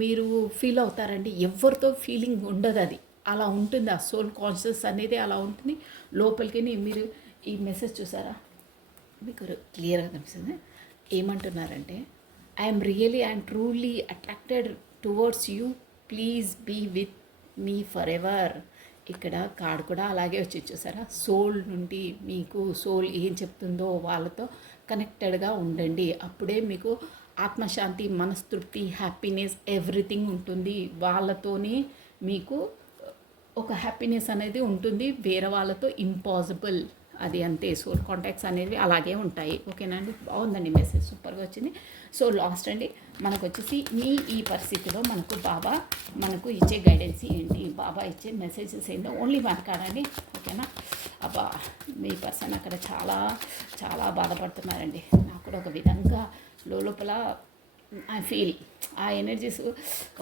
మీరు ఫీల్ అవుతారండి. ఎవరితో ఫీలింగ్ ఉండదు, అది అలా ఉంటుంది. ఆ సోల్ కాన్షియస్ అనేది అలా ఉంటుంది లోపలికి. మీరు ఈ మెసేజ్ చూసారా, మీకు క్లియర్గా కనిపిస్తుంది. ఏమంటున్నారంటే I'm really and truly attracted towards you, please be with me forever. ఇక్కడ కార్డ్ కూడా అలాగే వచ్చి చూసారా, సోల్ నుండి మీకు సోల్ ఏం చెప్తుందో వాళ్ళతో కనెక్టెడ్గా ఉండండి. అప్పుడే మీకు ఆత్మశాంతి, మనస్తృప్తి, హ్యాపీనెస్ ఎవ్రీథింగ్ ఉంటుంది. వాళ్ళతోనే మీకు ఒక హ్యాపీనెస్ అనేది ఉంటుంది, వేరే వాళ్ళతో ఇంపాసిబుల్. అది అంతే. సోల్ కాంటాక్ట్స్ అనేవి అలాగే ఉంటాయి. ఓకేనా అండి, బాగుందండి మెసేజ్, సూపర్గా వచ్చింది. సో లాస్ట్ అండి మనకు వచ్చేసి ఈ పరిస్థితిలో బాబా మనకు ఇచ్చే గైడెన్స్ ఏంటి, బాబా ఇచ్చే మెసేజెస్ ఏంటో ఓన్లీ వన్ కాదండి. ఓకేనా, అబ్బా మీ పర్సన్ అక్కడ చాలా చాలా బాధపడుతున్నారండి. నాకు కూడా ఒక విధంగా లోపల ఐ ఫీల్ ఆ ఎనర్జీస్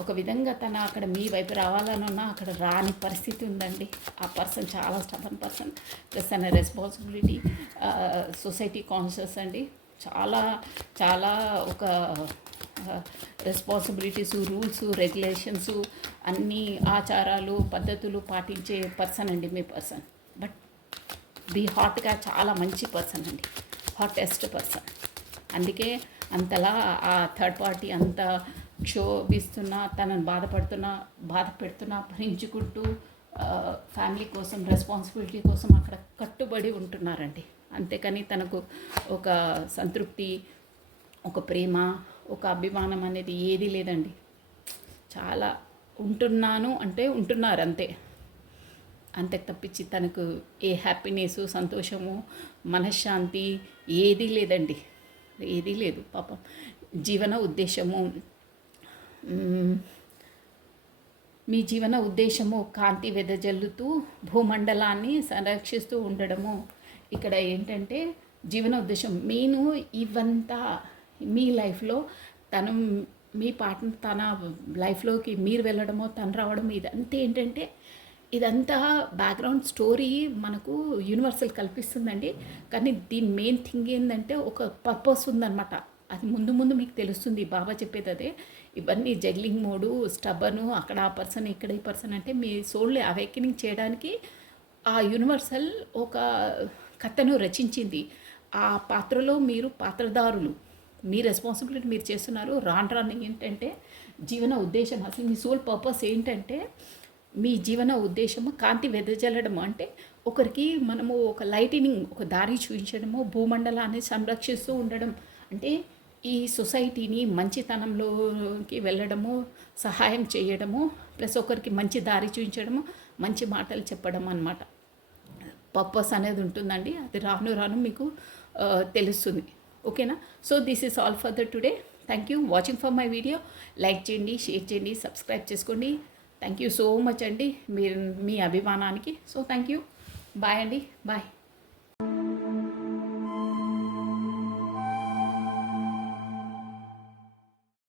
ఒక విధంగా తన అక్కడ మీ వైపు రావాలనున్నా అక్కడ రాని పరిస్థితి ఉందండి. ఆ పర్సన్ చాలా స్టబన్ పర్సన్, ప్లస్ తన రెస్పాన్సిబిలిటీ, సొసైటీ కాన్షియస్ అండి. చాలా చాలా ఒక రెస్పాన్సిబిలిటీస్, రూల్స్, రెగ్యులేషన్స్, అన్ని ఆచారాలు, పద్ధతులు పాటించే పర్సన్ అండి మీ పర్సన్. బట్ హాట్గా చాలా మంచి పర్సన్ అండి, హాటెస్ట్ పర్సన్. అందుకే అంతలా ఆ థర్డ్ పార్టీ అంత క్షోభిస్తున్నా, తనను బాధ పెడుతున్నా భరించుకుంటూ ఫ్యామిలీ కోసం, రెస్పాన్సిబిలిటీ కోసం అక్కడ కట్టుబడి ఉంటున్నారండి. అంతేకాని తనకు ఒక సంతృప్తి, ఒక ప్రేమ, ఒక అభిమానం అనేది ఏదీ లేదండి. చాలా ఉంటున్నాను అంటే ఉంటున్నారు అంతే, అంతే తప్పించి తనకు ఏ హ్యాపీనెస్, సంతోషము, మనశ్శాంతి ఏదీ లేదండి, ఏదీ లేదు. పాపం జీవన ఉద్దేశము, మీ జీవన ఉద్దేశము కాంతి వెదజల్లుతూ భూమండలాన్ని సంరక్షిస్తూ ఉండడము. ఇక్కడ ఏంటంటే జీవన ఉద్దేశం మెయిన్ ఇవంతా మీ లైఫ్లో తను, మీ పార్ట్నర్ తన లైఫ్లోకి మీరు వెళ్ళడమో, తను రావడము, ఇదంతా ఏంటంటే ఇదంతా బ్యాక్గ్రౌండ్ స్టోరీ మనకు యూనివర్సల్ కల్పిస్తుందండి. కానీ దీని మెయిన్ థింగ్ ఏందంటే ఒక పర్పస్ ఉందనమాట. అది ముందు ముందు మీకు తెలుస్తుంది. బాబా చెప్పేది అదే. ఇవన్నీ జగ్లింగ్ మోడు, స్టబను, అక్కడ ఆ పర్సన్, ఇక్కడ ఈ పర్సన్ అంటే మీ సోల్ని అవేకెనింగ్ చేయడానికి ఆ యూనివర్సల్ ఒక కథను రచించింది. ఆ పాత్రలో మీరు పాత్రధారులు. మీ రెస్పాన్సిబిలిటీ మీరు చేస్తున్నారు. రాను రాను ఏంటంటే జీవన ఉద్దేశం, అసలు మీ సోల్ పర్పస్ ఏంటంటే మీ జీవన ఉద్దేశము కాంతి వెదజల్లడం. అంటే ఒకరికి మనము ఒక లైటినింగ్, ఒక దారి చూపించడము, భూమండలాన్ని సంరక్షిస్తూ ఉండడం. అంటే ఈ సొసైటీని మంచితనంలోకి వెళ్ళడము, సహాయం చేయడము, ప్లస్ ఒకరికి మంచి దారి చూపించడము, మంచి మాటలు చెప్పడం అన్నమాట. పర్పస్ అనేది ఉంటుందండి. అది రాను రాను మీకు తెలుస్తుంది. ఓకేనా? So this is all for the today. Thank you watching for my video. Like చేయండి, షేర్ చేయండి, సబ్స్క్రైబ్ చేసుకోండి. థ్యాంక్ యూ సో మచ్ అండి మీరు మీ అభిమానానికి. So thank you. బాయ్ అండి. బాయ్.